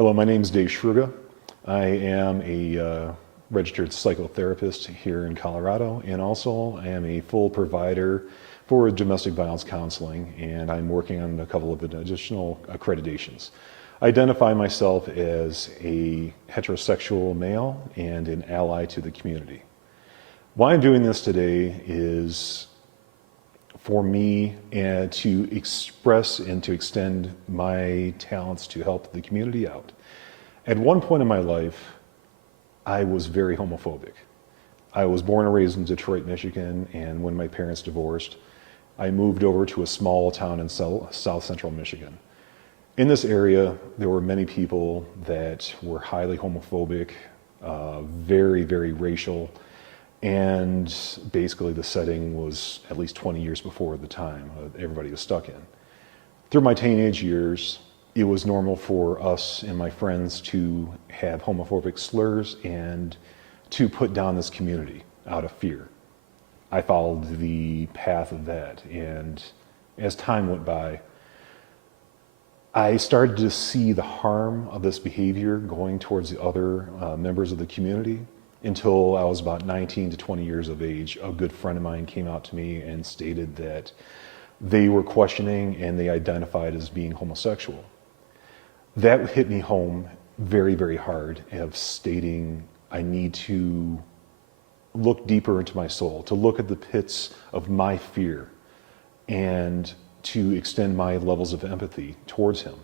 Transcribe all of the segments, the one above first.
Hello, my name is Dave Shruga. I am a registered psychotherapist here in Colorado, and also I am a full provider for domestic violence counseling, and I'm working on a couple of additional accreditations. I identify myself as a heterosexual male and an ally to the community. Why I'm doing this today is for me and to express and to extend my talents to help the community out. At one point in my life, I was very homophobic. I was born and raised in Detroit, Michigan, and when my parents divorced, I moved over to a small town in south central Michigan. In this area, there were many people that were highly homophobic, very, very racial, and basically the setting was at least 20 years before the time everybody was stuck in. Through my teenage years, it was normal for us and my friends to have homophobic slurs and to put down this community out of fear. I followed the path of that, and as time went by, I started to see the harm of this behavior going towards the other members of the community. Until I was about 19 to 20 years of age, a good friend of mine came out to me and stated that they were questioning and they identified as being homosexual. That hit me home very, very hard, of stating I need to look deeper into my soul, to look at the pits of my fear, and to extend my levels of empathy towards him.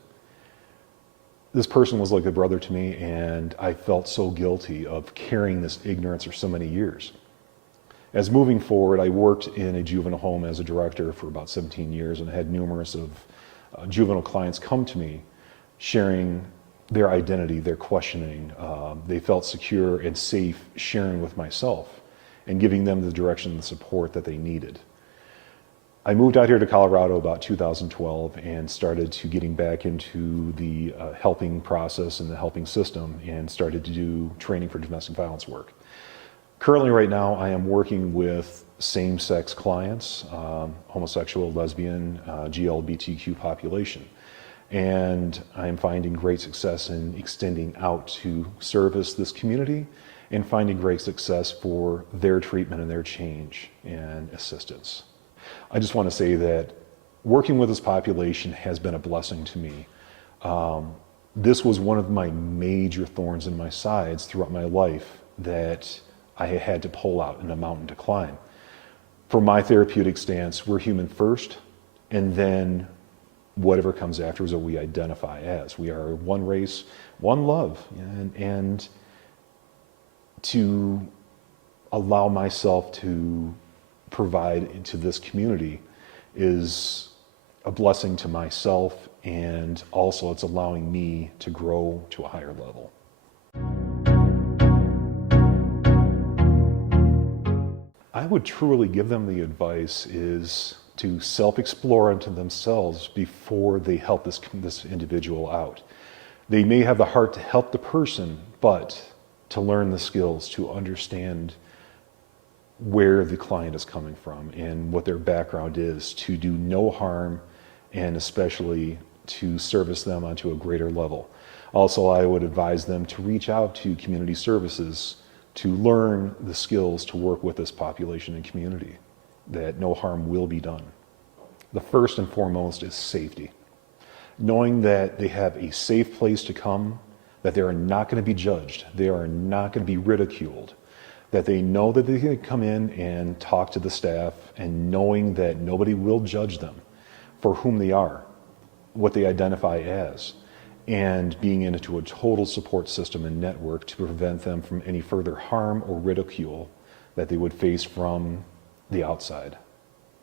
This person was like a brother to me, and I felt so guilty of carrying this ignorance for so many years. As moving forward, I worked in a juvenile home as a director for about 17 years and had numerous of juvenile clients come to me sharing their identity, their questioning. They felt secure and safe sharing with myself and giving them the direction and the support that they needed. I moved out here to Colorado about 2012 and started to getting back into the helping process and the helping system, and started to do training for domestic violence work. Currently right now I am working with same-sex clients, homosexual, lesbian, LGBTQ population. And I'm finding great success in extending out to service this community and finding great success for their treatment and their change and assistance. I just want to say that working with this population has been a blessing to me. This was one of my major thorns in my sides throughout my life that I had to pull out in a mountain to climb. For my therapeutic stance, we're human first, and then whatever comes after is what we identify as. We are one race, one love, and to allow myself to provide to this community is a blessing to myself, and also it's allowing me to grow to a higher level. I would truly give them the advice is to self-explore into themselves before they help this individual out. They may have the heart to help the person, but to learn the skills, to understand where the client is coming from and what their background is, to do no harm, and especially to service them onto a greater level. Also, I would advise them to reach out to community services to learn the skills to work with this population and community, that no harm will be done. The first and foremost is safety. Knowing that they have a safe place to come, that they are not going to be judged, they are not going to be ridiculed, that they know that they can come in and talk to the staff, and knowing that nobody will judge them for whom they are, what they identify as, and being into a total support system and network to prevent them from any further harm or ridicule that they would face from the outside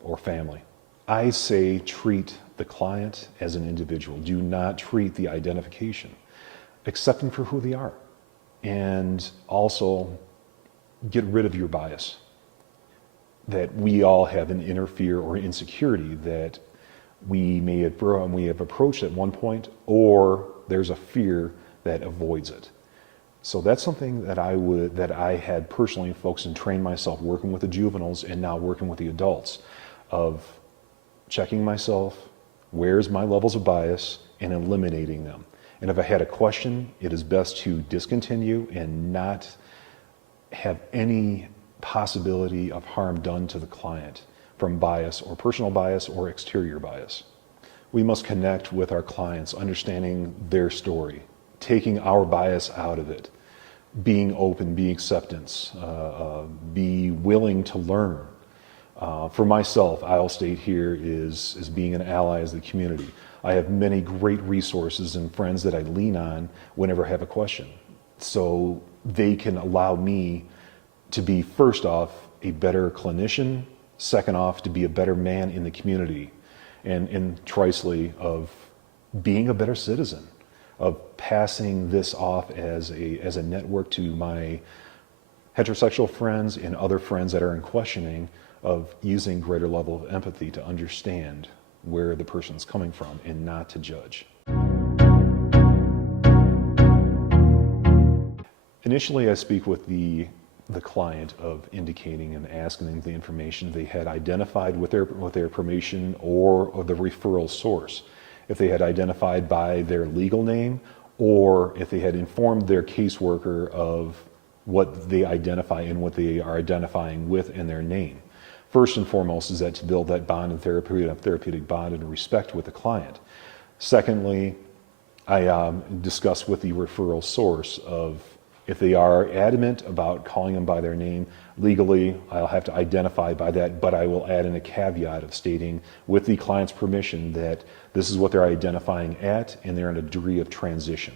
or family. I say treat the client as an individual. Do not treat the identification. Accept them for who they are. And also get rid of your bias. That we all have an inner fear or insecurity that we have approached at one point, or there's a fear that avoids it. So that's something that I had personally focused and trained myself working with the juveniles and now working with the adults, of checking myself, where's my levels of bias, and eliminating them. And if I had a question, it is best to discontinue and not have any possibility of harm done to the client from bias or personal bias or exterior bias. We must connect with our clients, understanding their story, taking our bias out of it, being open, be acceptance, be willing to learn. For myself, I'll state here is being an ally as the community. I have many great resources and friends that I lean on whenever I have a question. So they can allow me to be, first off, a better clinician, second off, to be a better man in the community, and tricely, of being a better citizen, of passing this off as a network to my heterosexual friends and other friends that are in questioning, of using greater level of empathy to understand where the person's coming from and not to judge. Initially, I speak with the client of indicating and asking them the information they had identified with their permission or the referral source. If they had identified by their legal name, or if they had informed their caseworker of what they identify and what they are identifying with in their name. First and foremost is that to build that bond and therapeutic bond and respect with the client. Secondly, I discuss with the referral source of, if they are adamant about calling them by their name, legally I'll have to identify by that, but I will add in a caveat of stating with the client's permission that this is what they're identifying at and they're in a degree of transition.